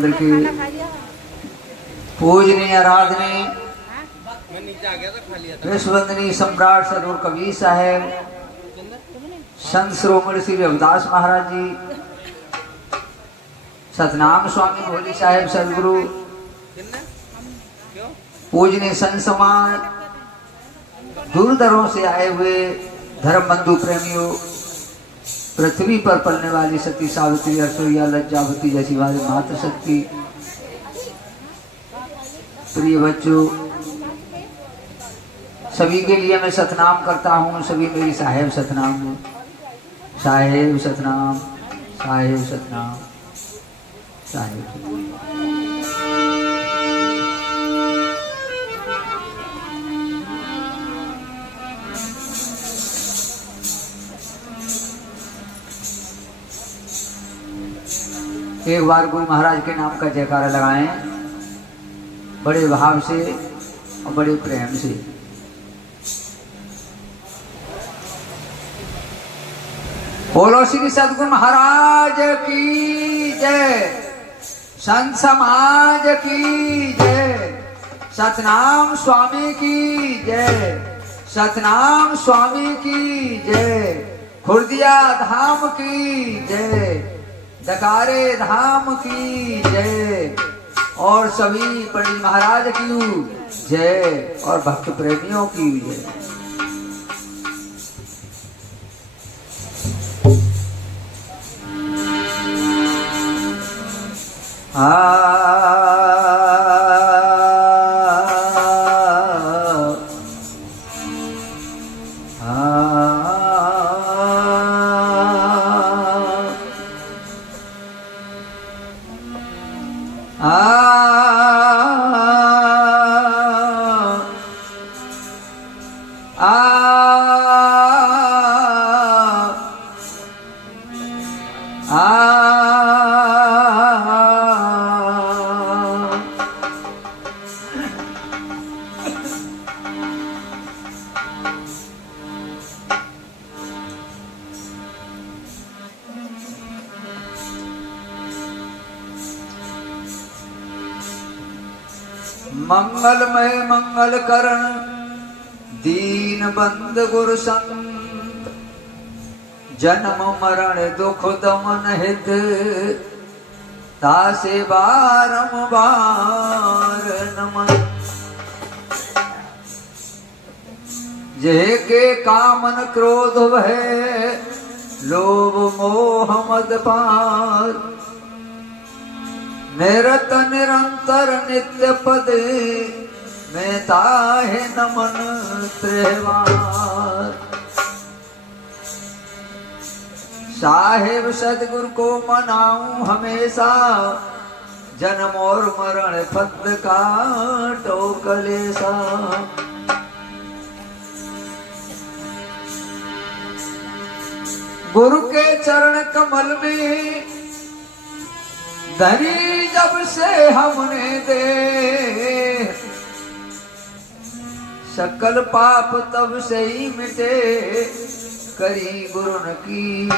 मंदिर के पूजनीय आराधनीय विश्ववंदनीय सम्राट सदगुरु कबीर साहेब संत शिरोमणि श्री रविदास महाराज जी, सतनाम स्वामी भोली साहेब सदगुरु, पूजनीय संत समाज, दूर दरों से आए हुए धर्म बंधु प्रेमियों, पृथ्वी पर पलने वाली सती सावित्री असूया लज्जावती जैसी वाली मातृ शक्ति, प्रिय बच्चों, सभी के लिए मैं सतनाम करता हूँ। सभी मेरी साहेब सतनाम, साहेब सतनाम, साहेब सतनाम, साहेब सतनाम। एक बार गुरु महाराज के नाम का जयकारा लगाएं, बड़े भाव से और बड़े प्रेम से। बोलो श्री सद्गुरु महाराज की जय, संत समाज की जय, सतनाम स्वामी की जय, सतनाम स्वामी की जय, खुर्दिया धाम की जय, डकारे धाम की जय, और सभी पंडित महाराज की जय और भक्त प्रेमियों की जय। मंगलमय मंगल करण दीन बंद गुरु संत, जन्म मरण दुख दमन हित, तासे बारंबार नमन। जेह के कामन क्रोध वह लोभ मोह मद पार, निरत निरंतर नित्य पद में ताहे नमन त्रिवार। साहेब सदगुरु को मनाऊं हमेशा, जन्म और मरण पद का टोकलेसा। गुरु के चरण कमल में धरी जब से हमने दे, सकल पाप तब से ही मिटे, करी गुरु न की।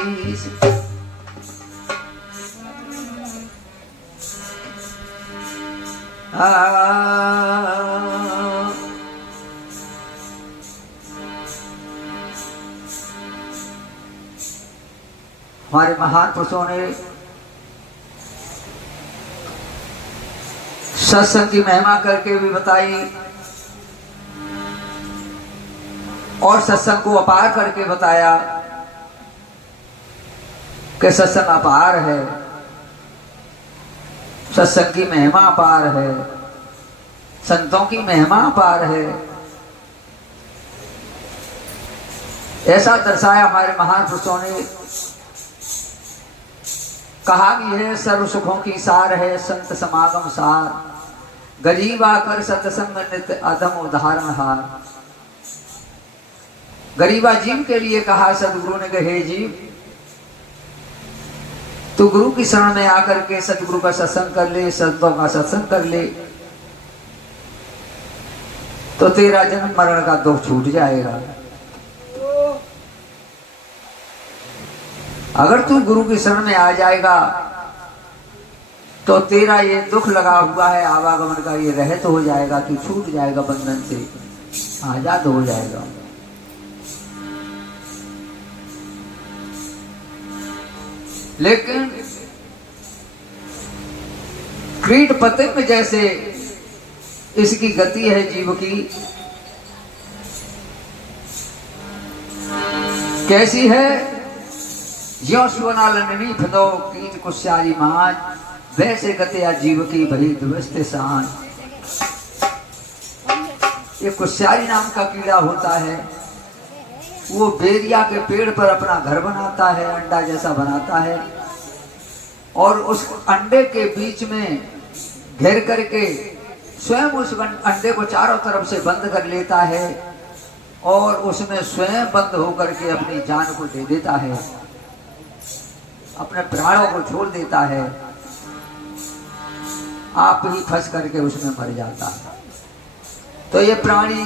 हमारे महान पुरुषों ने सत्संग की महिमा करके भी बताई और सत्संग को अपार करके बताया कि सत्संग अपार है, सत्संग की महिमा अपार है, संतों की महिमा अपार है। ऐसा दर्शाया हमारे महान पुरुषों ने। कहा भी है सर्व सुखों की सार है संत समागम सार, गरीब आकर सत्संग नित्य अधम उदाहरण हार। गरीबा जीव के लिए कहा सदगुरु ने, कहे जीव तू गुरु की शरण में आकर के सतगुरु का सत्संग कर ले, संतों का सत्संग कर ले, तो तेरा जन्म मरण का दुख छूट जाएगा। अगर तू गुरु की शरण में आ जाएगा तो तेरा ये दुख लगा हुआ है आवागमन का, ये रहित हो जाएगा, तू छूट जाएगा बंधन से, आजाद हो जाएगा। लेकिन क्रीट पतंग जैसे इसकी गति है जीव की, कैसी है? ज्यों सुवनालनी फदो कीट कुश्यारी महाज, वैसे गतिया जीव की भली दुवस्ते सान। ये कुश्यारी नाम का कीड़ा होता है, वो बेरिया के पेड़ पर अपना घर बनाता है, अंडा जैसा बनाता है, और उस अंडे के बीच में घेर करके स्वयं उस अंडे को चारों तरफ से बंद कर लेता है और उसमें स्वयं बंद होकर के अपनी जान को दे देता है, अपने प्राणों को छोड़ देता है, आप ही फंस करके उसमें मर जाता है। तो ये प्राणी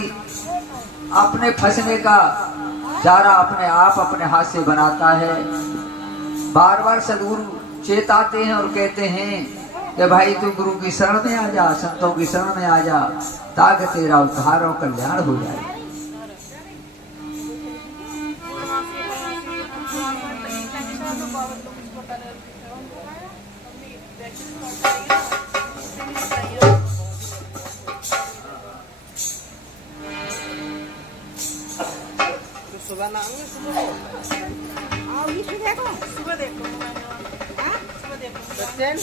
अपने फंसने का चारा अपने आप अपने हाथ से बनाता है। बार बार सदगुरु चेताते हैं और कहते हैं कि भाई तू गुरु की शरण में आ जा, संतों की शरण में आ जा, ताकि तेरा उद्धार और कल्याण हो जाए। सुबह ना आऊंगी, सुबह आओ, ये देखो, सुबह देखो, हाँ सुबह देखो बच्चन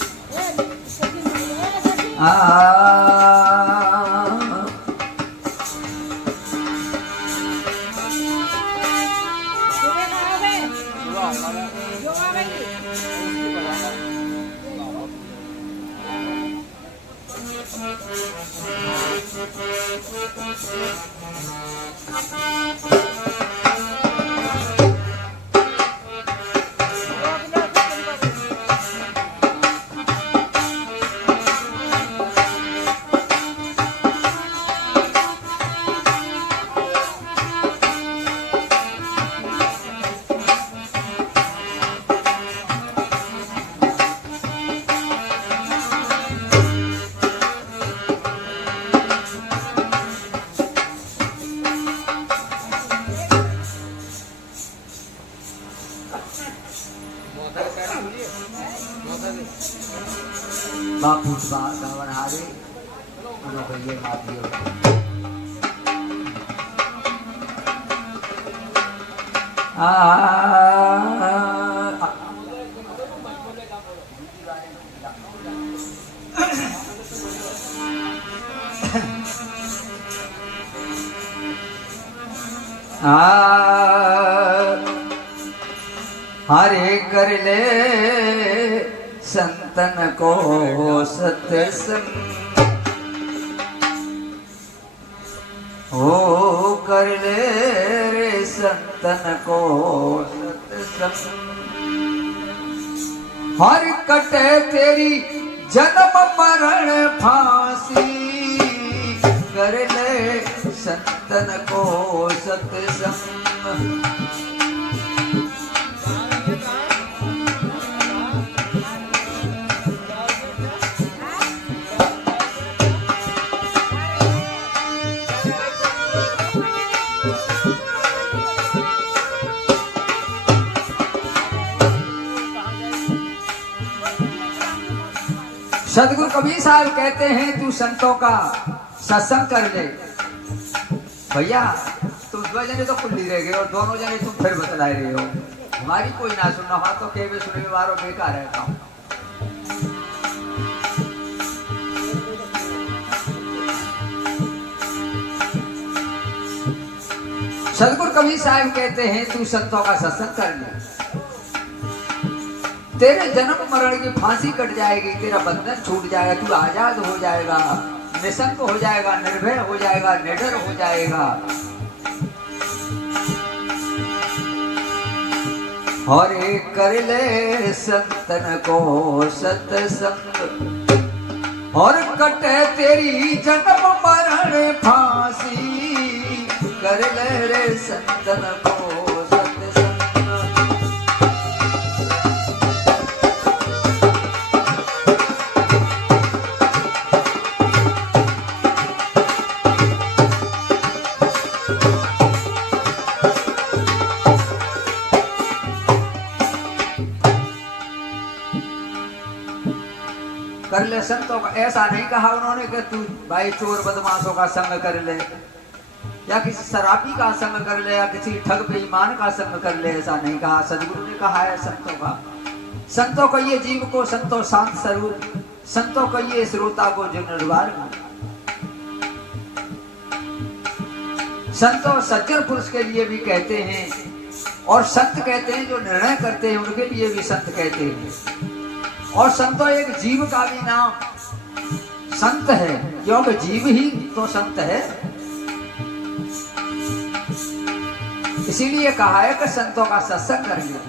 बापू गावन हारे भैया माफी हरे कर ले संतन को सत्संग, हो कर ले रे संतन को सत्संग। हर कटे तेरी जन्म मरण फांसी, कर ले संतन को सत्संग। सदगुरु कबीर साहब कहते हैं तू संतों का सत्संग कर ले। भैया तुम दो जने तो खुली रह गए और दोनों जने तुम फिर बतलाए रहे हो, हमारी कोई ना सुनना हुआ तो केवे सुने वारों बेकार रहता हूँ। सदगुरु कबीर साहब कहते हैं तू संतों का सत्संग कर ले, तेरे जन्म मरण की फांसी कट जाएगी, तेरा बंधन छूट जाएगा, तू आजाद हो जाएगा, निसंग हो जाएगा, निर्भय हो जाएगा, निडर हो जाएगा। हरे कर ले संतन को सत्संग, और कटे तेरी जन्म मरण फांसी, कर ले रे संतन को। ले संतों का। ऐसा नहीं कहा उन्होंने कि तू भाई चोर बदमाशों का संग कर ले, या किसी शराबी का संग कर ले, या किसी ठग बेईमान का संग कर ले, ऐसा नहीं कहा। सदगुरु ने कहा है संतों का। संतों को ये जीव को संतों शांत स्वरूप, संतों को ये श्रोता को जो निर्वार, संतों सज्जन पुरुष के लिए भी कहते हैं, और संत कहते हैं जो निर्णय करते हैं उनके लिए भी संत कहते हैं। और संतों एक जीव का भी नाम संत है, क्योंकि जीव ही तो संत है। इसीलिए कहा है कि संतों का सत्संग करिए,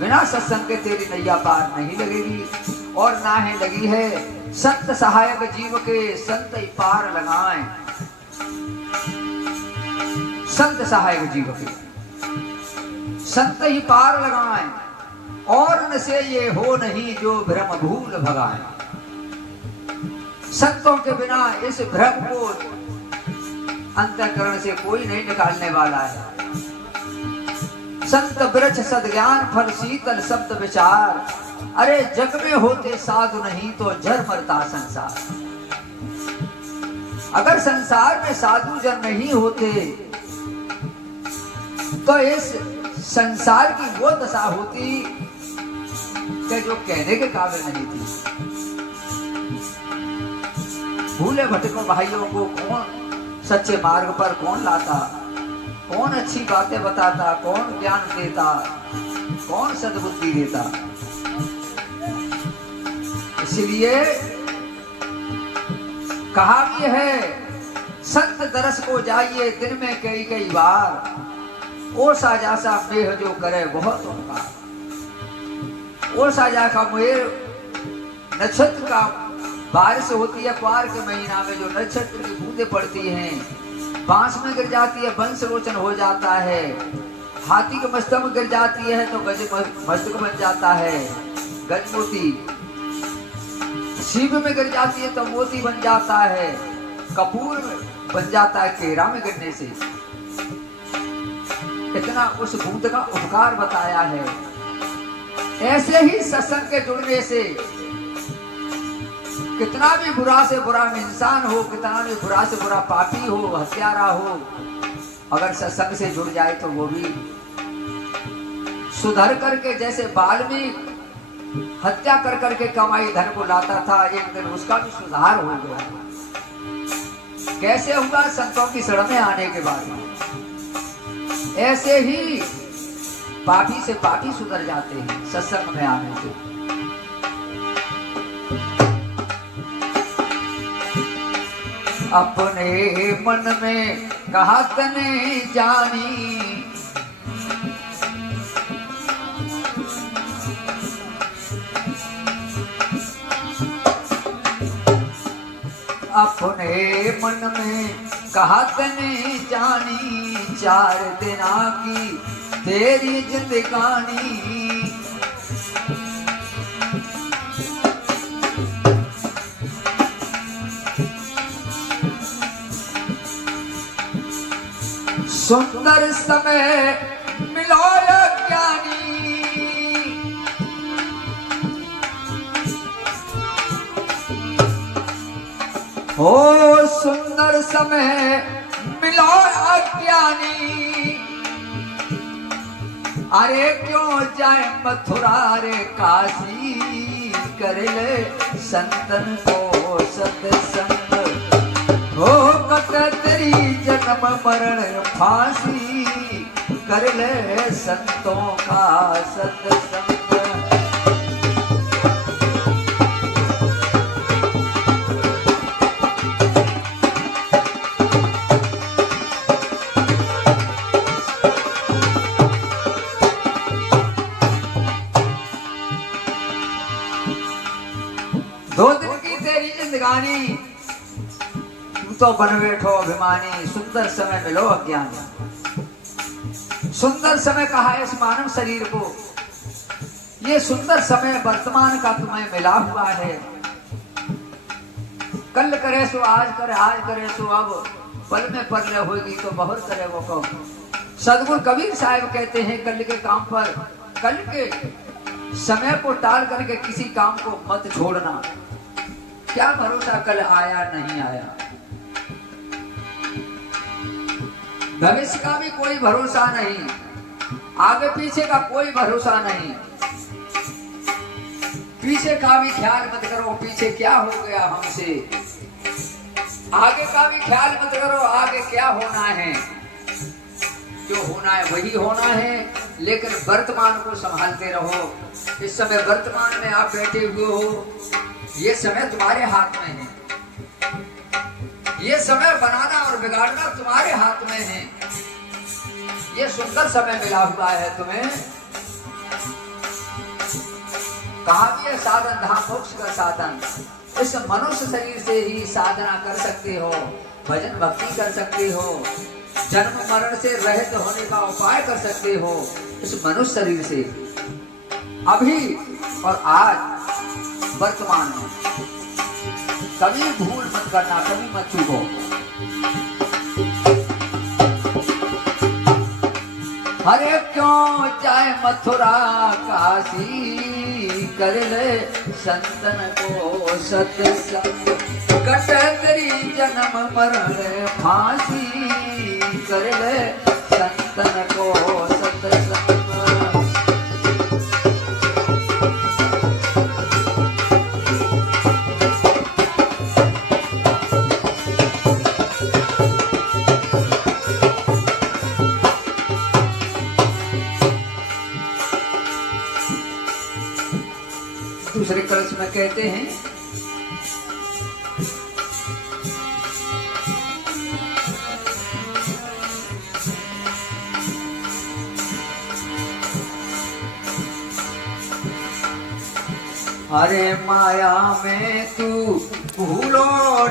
बिना सत्संग के तेरी नैया पार नहीं लगेगी, और ना ही लगी है। संत सहायक जीव के संत ही पार लगाएं, संत सहायक जीव के संत ही पार लगाएं, और नशे ये हो नहीं जो भ्रम भूल भगाएं। संतों के बिना इस भ्रम को अंतःकरण से कोई नहीं निकालने वाला है। संत वृक्ष सद्ज्ञान फल शीतल शब्द विचार, अरे जग में होते साधु नहीं तो जर मरता संसार। अगर संसार में साधु जन नहीं होते तो इस संसार की वो दशा होती कि जो कहने के काबिल नहीं थी। भूले भटकों भाइयों को कौन सच्चे मार्ग पर कौन लाता, कौन अच्छी बातें बताता, कौन ज्ञान देता, कौन सद्बुद्धि देता। इसलिए कहा भी है, संत दरस को जाइए दिन में कई कई बार, ओ साजा सा मेह जो करे बहुत उपकार। ओ साजा का मेह नक्षत्र का बारिश होती है, पार के महीना में जो नक्षत्र की बूंदें पड़ती हैं, बांस में गिर जाती है, वंश रोचन हो जाता है। हाथी के मस्तक में गिर जाती है तो गज मस्तक बन जाता है, गज मोती। शिव में गिर जाती है तो मोती बन जाता है, कपूर बन जाता है केरा में गिरने से। इतना उस बूंद का उपकार बताया है। ऐसे ही सत्संग के जुड़ने से कितना भी बुरा से बुरा इंसान हो, कितना भी बुरा से बुरा पापी हो, हत्यारा हो, अगर सत्संग से जुड़ जाए तो वो भी सुधर करके, जैसे बाल्मीकि हत्या कर करके कमाई धन को लाता था, एक दिन उसका भी सुधार हो गया। कैसे हुआ? संतों की शरण में आने के बाद। ऐसे ही पापी से पापी सुधर जाते हैं सत्संग में आने से। अपने मन में कहा तने जानी, अपने मन में कहा तने जानी, चार दिना की तेरी जिंदगानी। सुंदर समय मिलो ज्ञानी, हो सुंदर समय मिलो अज्ञानी। अरे क्यों जाए मथुरा रे काशी, कर ले संतन को सत्संग, हो कत तेरी जन्म मरण फांसी, कर ले संतों का सत्संग। दो दिन की तेरी जिंदगानी, तू तो बन बैठो अभिमानी, सुंदर समय मिलो अज्ञानी। सुंदर समय कहा है इस मानव शरीर को, ये सुंदर समय वर्तमान का तुम्हें मिला हुआ है। कल करे सो आज करे, आज करे सो अब, पल में परले होगी तो बहुत करे वो कब। सदगुरु कबीर साहब कहते हैं, कल के काम पर कल के समय को टाल करके किसी काम को मत छोड़ना। क्या भरोसा कल आया नहीं आया, भविष्य का भी कोई भरोसा नहीं, आगे पीछे का कोई भरोसा नहीं। पीछे का भी ख्याल मत करो, पीछे क्या हो गया हमसे। आगे का भी ख्याल मत करो, आगे क्या होना है। जो होना है वही होना है, लेकिन वर्तमान को संभालते रहो। इस समय वर्तमान में आप बैठे हुए हो, ये समय तुम्हारे हाथ में है। ये समय बनाना और बिगाड़ना तुम्हारे हाथ में है। ये सुंदर समय मिला हुआ है तुम्हें। कहा भी है साधन धाम मोक्ष का साधन। इस मनुष्य शरीर से ही साधना कर सकते हो, भजन भक्ति कर सकते हो, जन्म मरण से रहित होने का उपाय कर सकते हो इस मनुष्य शरीर से, अभी और आज वर्तमान में। कभी भूल मत करना, कभी मत चूको। हरे क्यों जाए मथुरा काशी, कर ले संतन को सत्संग। कट तेरी जन्म मरण फांसी, कर ले संतन को सत्संग। दूसरे कलश में कहते हैं, अरे माया में तू भूलो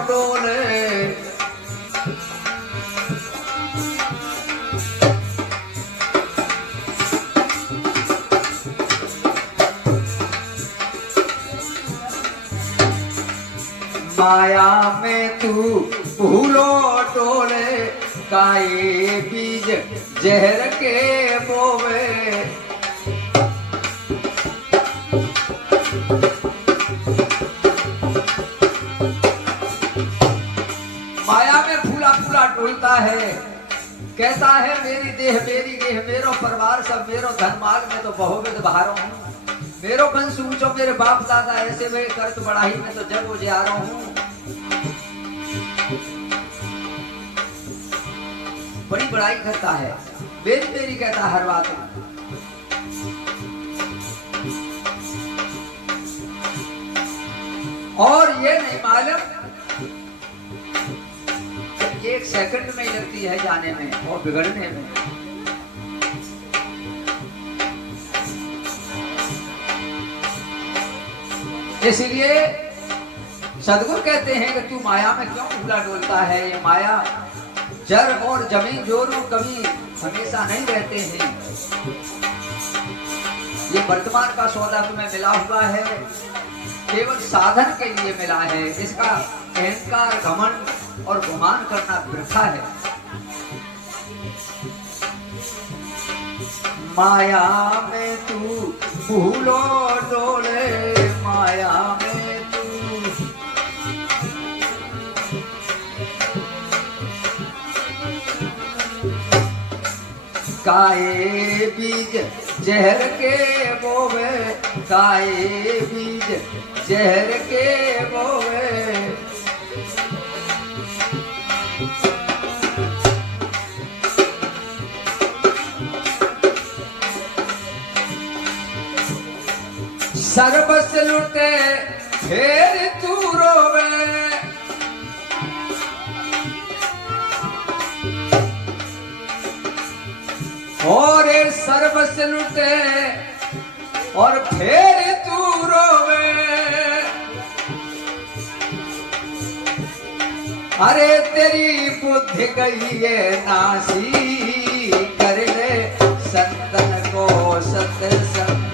डोले, माया में तू भूलो डोले, काए बीज जहर के बोवे। माया में फूला फूला डोलता है, कहता है मेरी देह मेरी गेह, मेरो परिवार सब मेरो धन माल में तो बहुविध बहारो हूँ। मेरो वंश ऊंचो मेरे बाप दादा ऐसे वे करत बढ़ाई, में तो जग उजियारो हूँ। बड़ी बड़ाई करता है, मेरी मेरी कहता है हर बात में। और ये नहीं मालूम एक सेकंड में ही लगती है जाने में और बिगड़ने में। इसलिए सदगुरु कहते हैं कि तू माया में क्यों भूला डोलता है। ये माया जर और जमीन जोरों कभी हमेशा नहीं रहते हैं। ये वर्तमान का सौदा तुम्हें मिला हुआ है, केवल साधन के लिए मिला है। इसका अहंकार घमंड और गुमान करना वृथा है। माया में तू भूलो डोले, माया में तू काए बीज जहर के बोवे, काए बीज जहर के बोवे। सर्वस लुटे फिर तू रोवे, और सर्वस लुटे और फिर तू रोवे। अरे तेरी बुद्धि गई है नासी, कर ले संतन को सत्संग।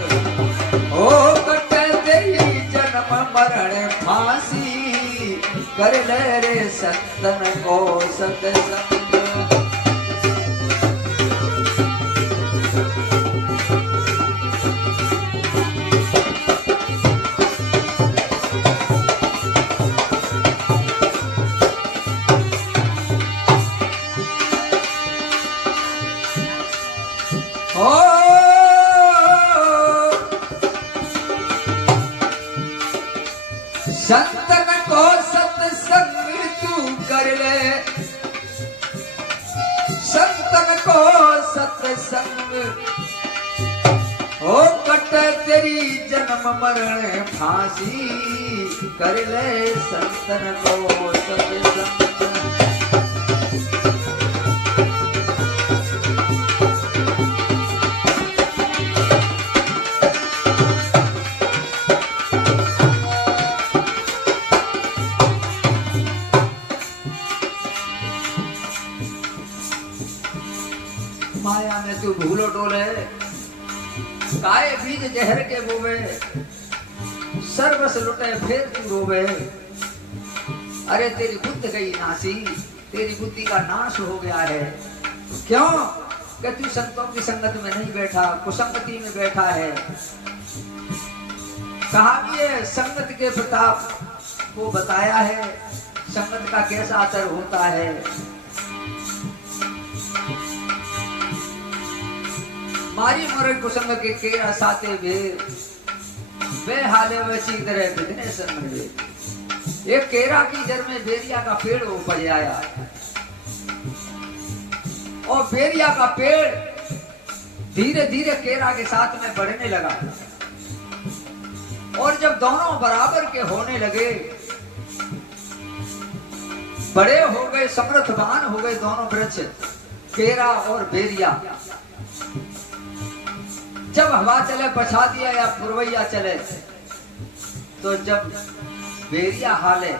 ओ कटे तेरी जन्म मरण फांसी, कर ले रे संतन को सत्संग। तेरी जन्म मरण फांसी कर ले संतन को सत्संग। माया में तू भूलो डोले, काए बीज जहर के बोवे, सर्वस लुटे फिर तू रोवे। अरे तेरी बुद्धि गई नासी, तेरी बुद्धि का नाश हो गया है। क्यों कि तू संतों की संगत में नहीं बैठा, कुसंगति में बैठा है। कहा भी है संगत के प्रताप को बताया है, संगत का कैसा असर होता है। मारी मोरे कुसंग के केरा साते भेर, वे हाले बची तरह बिदने संगे। एक केरा की जड़ में बेरिया का पेड़ उपज आया, और बेरिया का पेड़ धीरे धीरे केरा के साथ में बढ़ने लगा। और जब दोनों बराबर के होने लगे, बड़े हो गए, समर्थवान हो गए दोनों वृक्ष, केरा और बेरिया। जब हवा चले पछा दिया या पुरवैया चले, तो जब बेरिया हाले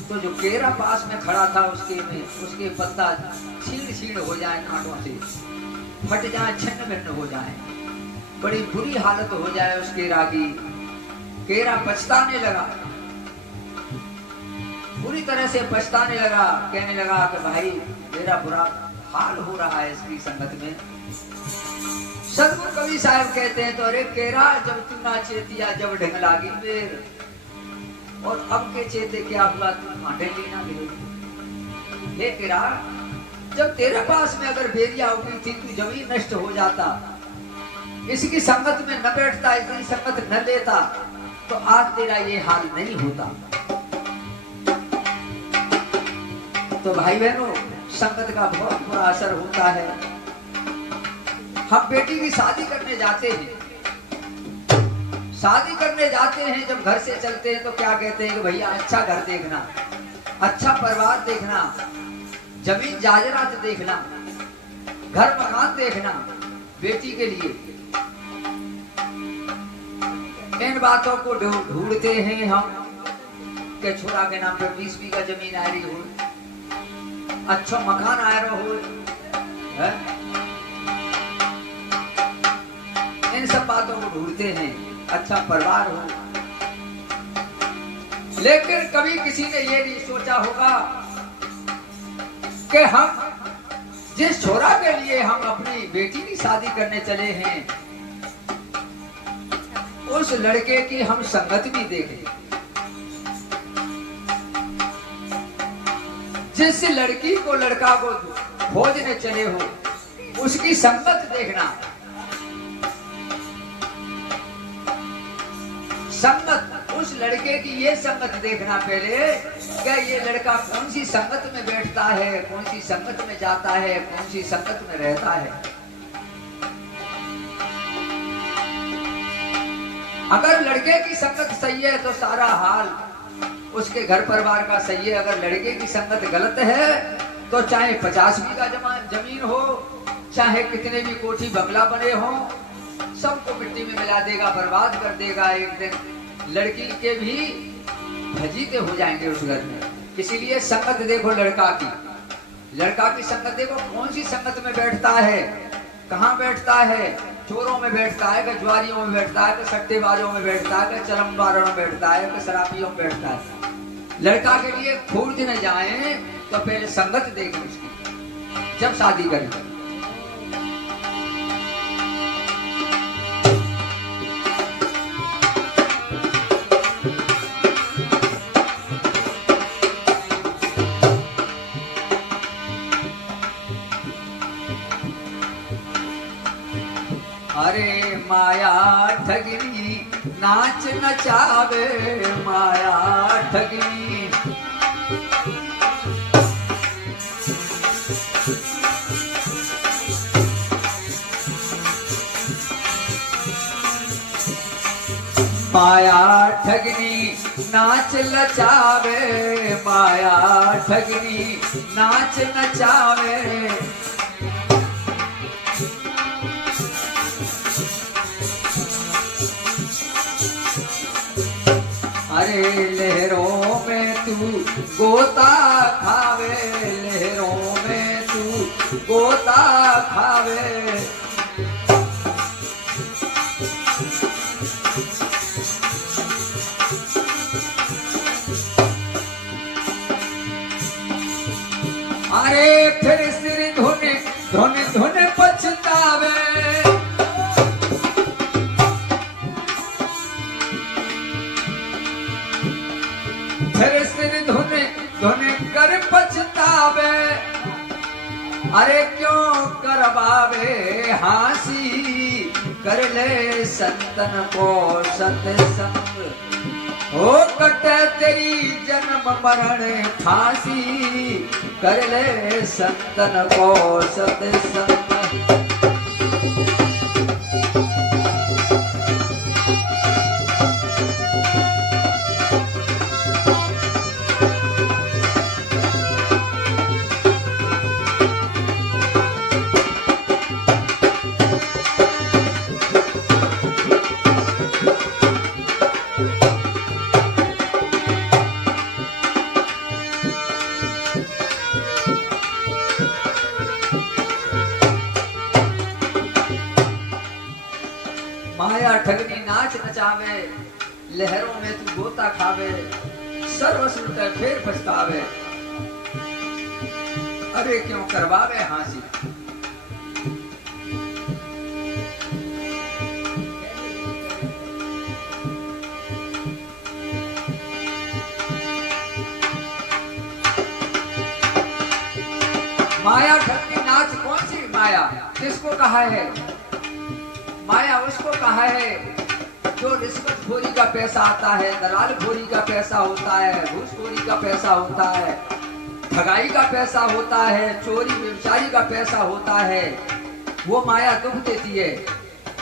तो जो केरा पास में खड़ा था उसके पत्ता छीण छीण हो जाए, कांटों से फट जाए, छिन्न भिन्न हो जाए, बड़ी बुरी हालत हो जाए उस केरा की। केरा पछताने लगा, पूरी तरह से पछताने लगा, कहने लगा कि भाई मेरा बुरा हाल हो रहा है इसकी संगत में। सदगुरु कवि साहब कहते हैं तो अरे केरा जब तू ना चेतिया जब ढंग लागी मेर, और अब के चेते क्या हुआ तू कांटे लेना मिले। हे केरा, जब तेरे पास में अगर बेरिया उगी थी तू जमीन नष्ट हो जाता, इसकी संगत में न बैठता, इसकी संगत न लेता, तो आज तेरा ये हाल नहीं होता। तो भाई बहनों, संगत का बहुत बुरा असर होता है। हम बेटी की शादी करने जाते हैं, शादी करने जाते हैं, जब घर से चलते हैं तो क्या कहते हैं कि भैया अच्छा घर देखना, अच्छा परिवार देखना, जमीन जायदाद देखना, घर मकान देखना बेटी के लिए। इन बातों को ढूंढते हैं हम कि छोरा के नाम पे 20 बीघा जमीन आ रही हो, अच्छा मकान आ रहा हो, है? इन सब बातों को ढूंढते हैं, अच्छा परिवार हो। लेकिन कभी किसी ने ये नहीं सोचा होगा कि हम जिस छोरा के लिए हम अपनी बेटी की शादी करने चले हैं, उस लड़के की हम संगत भी देखें। जिस लड़की को लड़का को खोजने चले हो, उसकी संगत देखना। संगत, उस लड़के की ये संगत देखना पहले, क्या ये लड़का कौन सी संगत में बैठता है, कौन सी संगत में जाता है, कौन सी संगत में रहता है। अगर लड़के की संगत सही है तो सारा हाल उसके घर परिवार का सही है। अगर लड़के की संगत गलत है तो चाहे 50 बीघा जमीन हो, चाहे कितने भी कोठी बंगला बने हो, सबको मिट्टी में मिला देगा, बर्बाद कर देगा। एक दिन लड़की के भी भजीते हो जाएंगे उस घर में। इसीलिए संगत देखो लड़का की संगत देखो, कौन सी संगत में बैठता है, कहाँ बैठता है। चोरों में बैठता है कि ज्वारियों में बैठता है कि सट्टेबाजों में बैठता है कि चरमबारों में बैठता है कि शराबियों में बैठता है। लड़का के लिए खोजने जाए तो पहले संगत देखें उसकी, जब शादी करें। अरे माया ठगिनी नाच नचावे, माया ठगिनी माया ठगनी नाच लचावे, माया ठगनी नाच नचावे। अरे लहरों में तू गोता खावे, लहरों में तू गोता खावे। अरे फिर सिर धुन धुन धुन पछतावे। फिर सिर धुन धुन कर पछतावे। अरे क्यों करवावे हासी, कर ले संतन को सत्संग। हो कटे तेरी जन्म मरण फांसी, कर ले संतन को सत्संग। माया ठगनी नाच नचावे, लहरों में तू गोता खावे। सर्वस्व लुटे फिर पछतावे, अरे क्यों करवावे हांसी। माया ठगनी नाच कौन सी माया, किसको कहा है? माया उसको कहा है जो रिश्वतखोरी का पैसा आता है, दलालखोरी का पैसा होता है, घूसखोरी का पैसा होता है, ठगाई का पैसा होता है, चोरी व्यभिचारी का पैसा होता है। वो माया दुख देती है,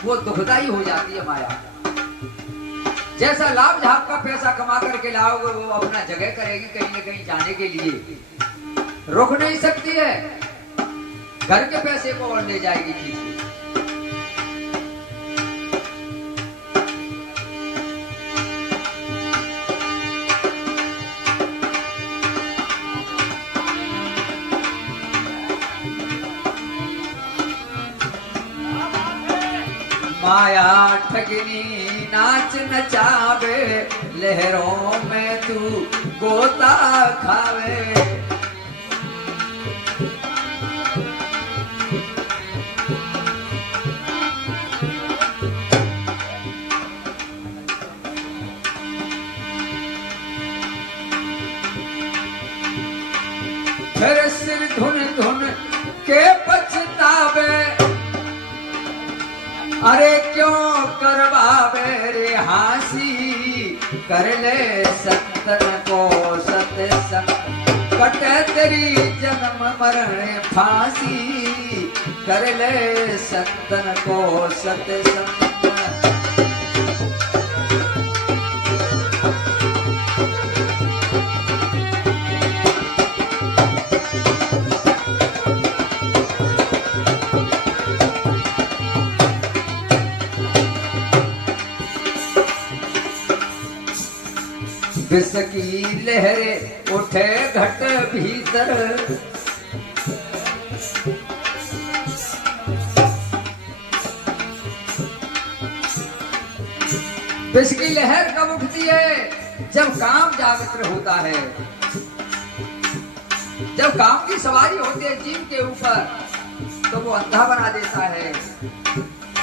वो दुखदाई हो जाती है माया। जैसा लाभ झाप का पैसा कमा करके लाओगे वो अपना जगह करेगी कहीं न कहीं जाने के लिए, रोक नहीं सकती है। घर के पैसे को और ले जाएगी खींच। माया ठगनी नाच नचावे, लहरों में तू गोता खावे। फिर सिर धुन धुन के पछतावे, अरे क्यों करवावे रे हांसी। कर ले संतन को सत्संग, कटे तेरी जन्म मरण फांसी। कर ले संतन को सत्संग। विष की लहरें उठे घट भीतर, विष की लहर कब उठती है? जब काम जागृत होता है, जब काम की सवारी होती है जीव के ऊपर तो वो अंधा बना देता है।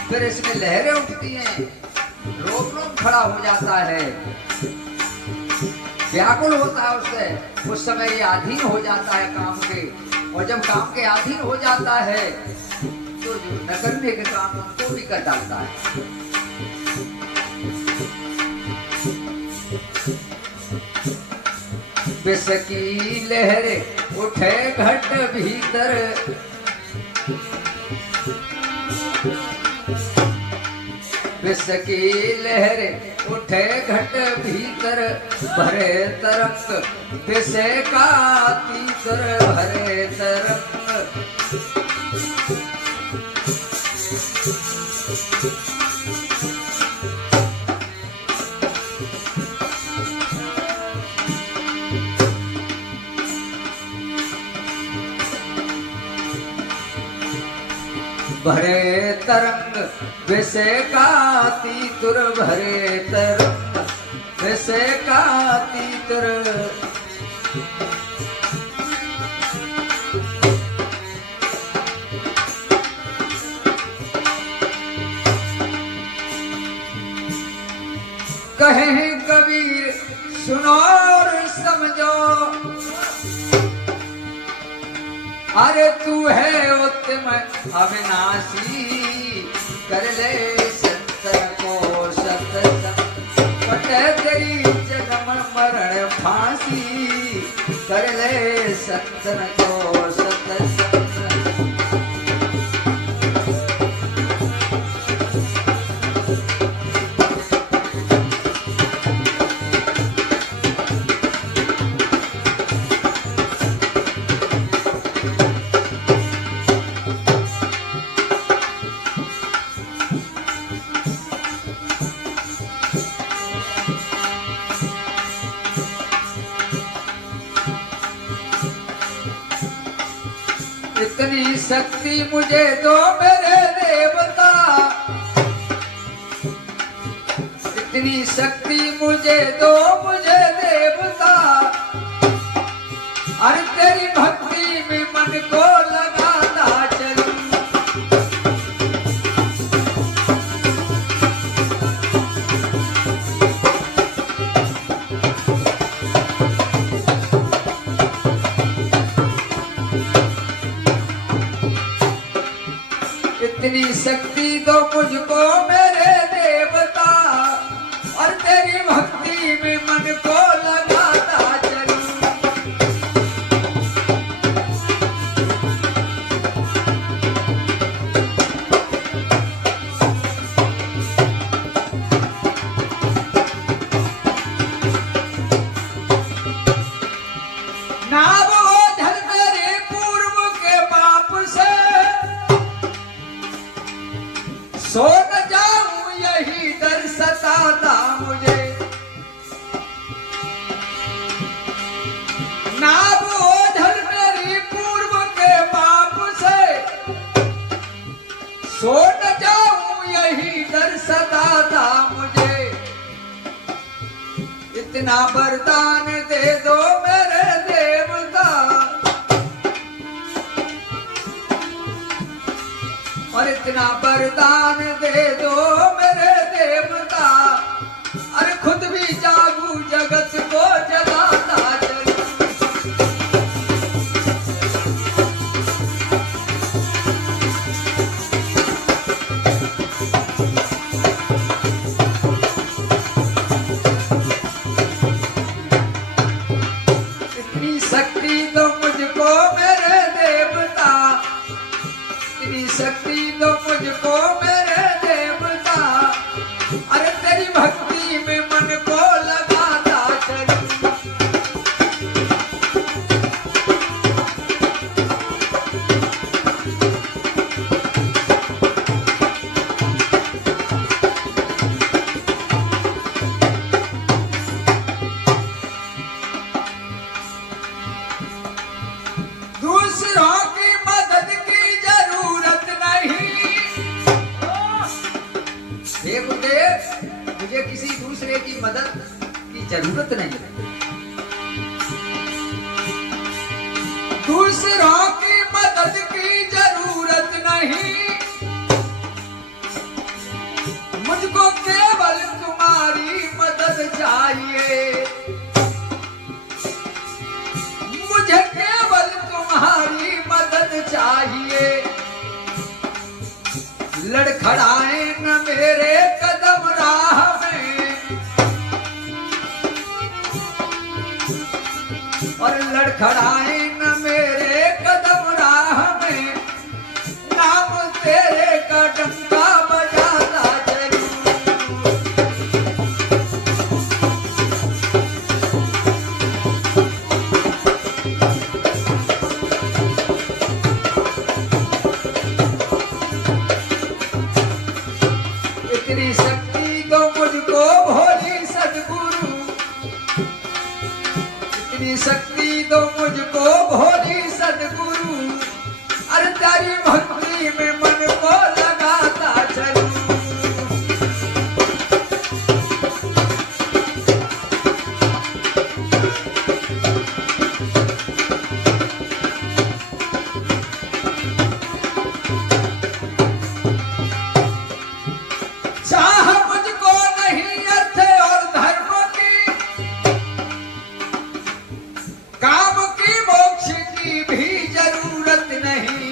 फिर इसमें लहरें उठती हैं, रोम रोम खड़ा हो जाता है, व्याकुल होता है उससे। उस समय ये अधीन हो जाता है काम के, और जब काम के अधीन हो जाता है तो जो न करने के काम उनको भी कर डालता है। विष की लहरें उठे घट भीतर, विष की लहरें उठे घट भीतर भरे तरंग विष का तीतर भरे तरंग। भरे तरंग विष का तीतर भरे तरंग विष का तीतर। कहे कबीर सुनो और समझो, अरे तू है उत्तम अविनाशी, कर ले संतन को सत्संग, कटे तेरी जन्म मरण फांसी, कर ले संतन को सत्संग। इतनी शक्ति मुझे दो मेरे देवता, इतनी शक्ति मुझे दो मुझे देवता, अरे तेरी भक्ति में मन को लगाता चलूं। इतनी शक्ति दो मुझको मेरे देवता, और तेरी भक्ति में मन को लगाता चलूं। ना वो धर मेरे पूर्व के पाप से, सो न जाऊं यही डर सताता मुझे। ना बोझल मेरी पूर्व के पाप से, सो न जाऊं यही डर सताता मुझे। इतना वरदान दे दो मेरे देवता, और इतना वरदान दे दो मेरे देवता, अरे खुद भी जागू जगत को जगाता चलूं। इतनी शक्ति दो मुझको मेरे देवता, इतनी शक्ति दो मुझको मेरे देवता, अरे तेरी भक्ति में मन को लगाता चलूं। दूसरों की मदद की जरूरत नहीं, हे गुरुदेव मुझे किसी दूसरे की मदद की जरूरत नहीं। दूसरों की मदद की जरूरत नहीं, मुझको केवल तुम्हारी मदद चाहिए। मुझे केवल तुम्हारी मदद चाहिए। लड़खड़ाए न मेरे कदम राह में, और लड़खड़ाए न मेरे कदम राह में, नाम तेरे का डंका बजाता चलूं। तेरी भक्ति में मन को लगाता चलूं। चाह मुझको नहीं अर्थ और धर्म की, काम की मोक्ष की भी जरूरत नहीं।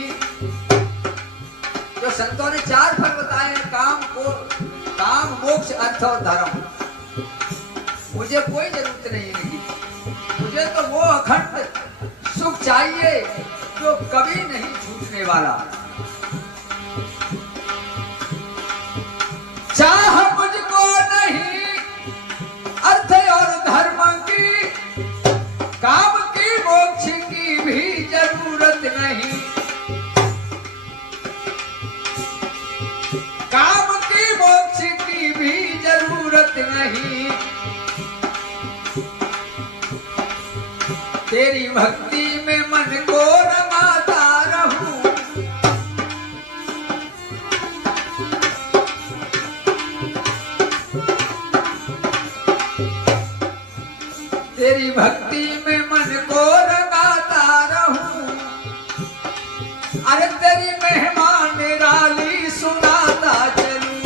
जो संतों ने 4 फल बताए, काम मोक्ष अर्थ और धर्म, मुझे कोई जरूरत नहीं है। मुझे तो वो अखंड सुख चाहिए जो कभी नहीं छूटने वाला। चाह मुझको नहीं अर्थ और धर्म की, काम की मोक्ष की भी जरूरत नहीं। काम की मोक्ष की भी जरूरत नहीं। तेरी भक्ति में मन को रमाता रहूं। तेरी भक्ति में मन को रंगाता रहूं। अरे तेरी महिमा निराली सुनाता चलूं।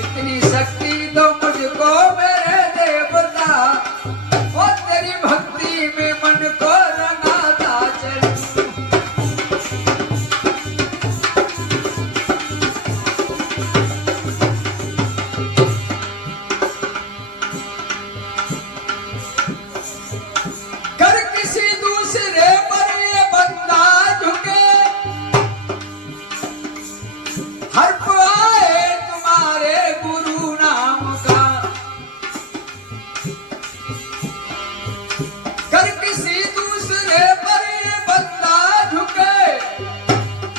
इतनी शक्ति दो मुझको मेरे देवता, और तेरी भक्ति में मन को रंगाता चलूं। कर किसी दूसरे पर ये बंदा झुके, हर पाए तुम्हारे गुरु नाम का। कर किसी दूसरे पर ये बंदा झुके,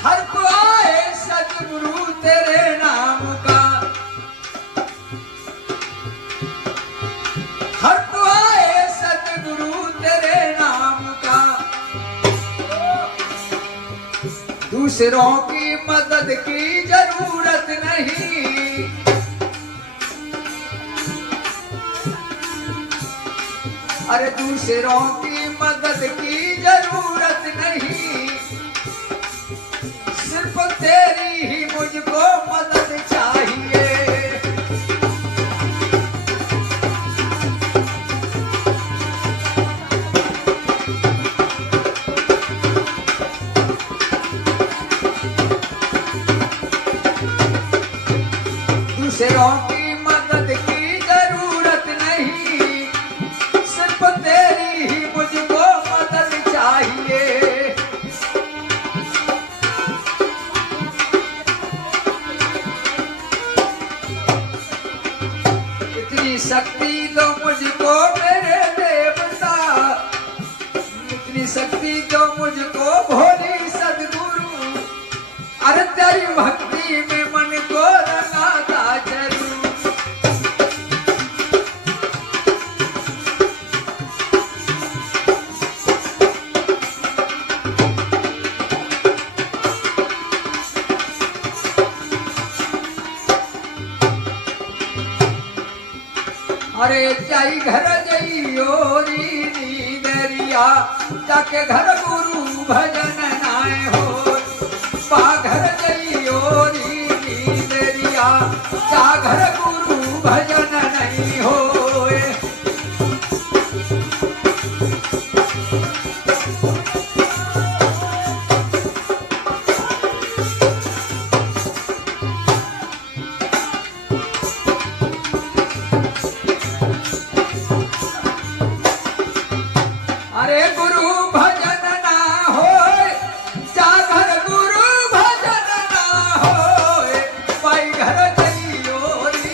हर पाए सतगुरु तेरे नाम का। हर पाए सतगुरु तेरे नाम का। दूसरों की मदद की जरूरत नहीं। अरे दूसरों की मदद की जरूरत नहीं। सिर्फ तेरी ही मुझको मदद चाहिए। दूसरों की मदद की जरूरत नहीं। सिर्फ तेरी ही मुझको मदद चाहिए। इतनी शक्ति दो मुझको मेरे देवता, इतनी शक्ति दो मुझको भोली सदगुरु। अरे तेरी भक्ति में मन को रंगाता चलूं। अरे जाई घर जइयो री दरिया, जाके घर गुरु भजन नाय हो। पा घर जइयो री दरिया, जा घर गुरु भजन नहीं होए। अरे गुरु भजन ना होए, जा घर गुरु भजन ना होए। पाई घर जइयो री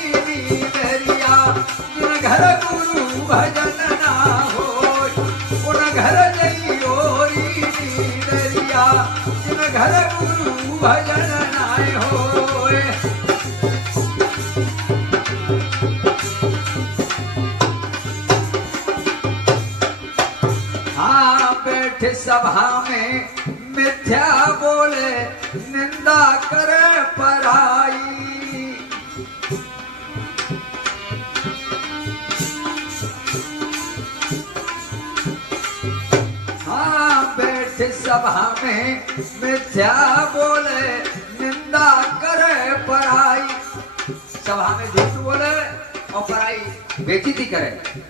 गुरु भजन नाय होए। हाँ बैठे सभा में मिथ्या बोले निंदा करे पराई। हाँ बैठे सभा में मिथ्या बोले निंदा करे पराई। सभा में झूठ बोले और पराई बेइज्जती करे।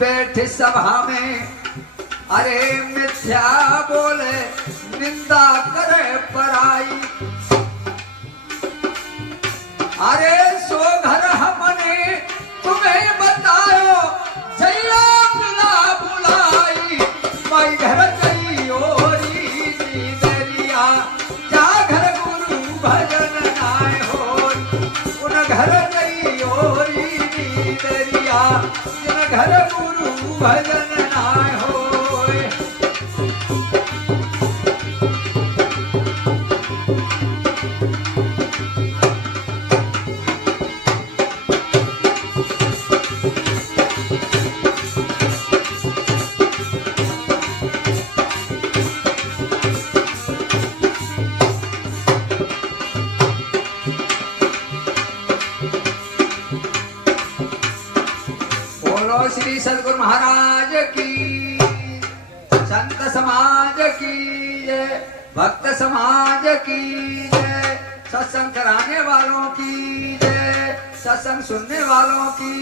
बैठे सभा में अरे मिथ्या बोले निंदा करे पराई। अरे सो घर हमने तुम्हें बतायो जैया पिला बुलाई। मैं घर गई ओरी दरिया जा घर गुरु भजन नाय हो। उन घर गई ओरी दरिया जिन घर गुरु भजन नाय हो। बोलो श्री सद्गुरु महाराज की, संत समाज की जय, भक्त समाज की जय, सत्संग कराने वालों की जय, सत्संग सुनने वालों की